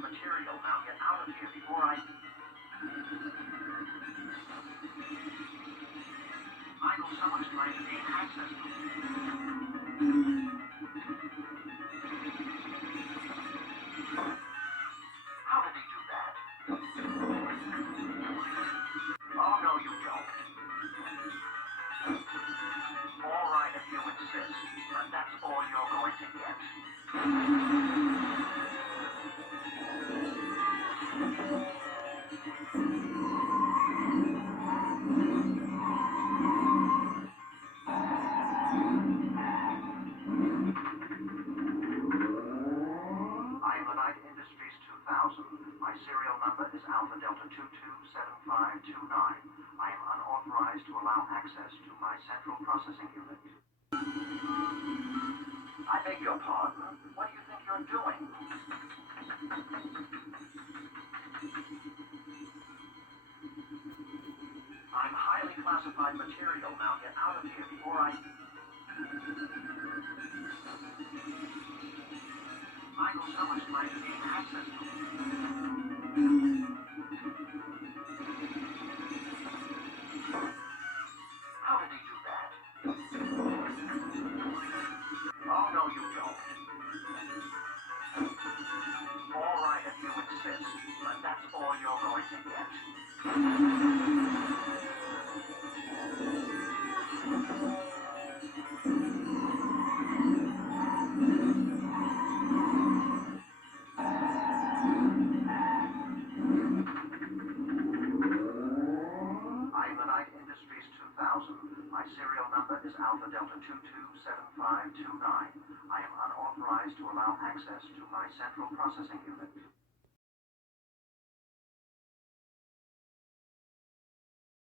classified material. Now get out of here before I idle someone's trying to gain access to it. How did he do that? Oh, no, you don't. All right, if you insist, but that's all you're going to get. Industries 2000. My serial number is Alpha Delta 227529. I am unauthorized to allow access to my central processing unit. I beg your pardon. What do you think you're doing? I'm highly classified material. Now get out of here before I... Michael Someone's trying to gain access to it. How did he do that? Oh, no, you don't. All right, if you insist, but that's all you're going to get. Industries 2000. My serial number is Alpha Delta 227529. I am unauthorized to allow access to my central processing unit.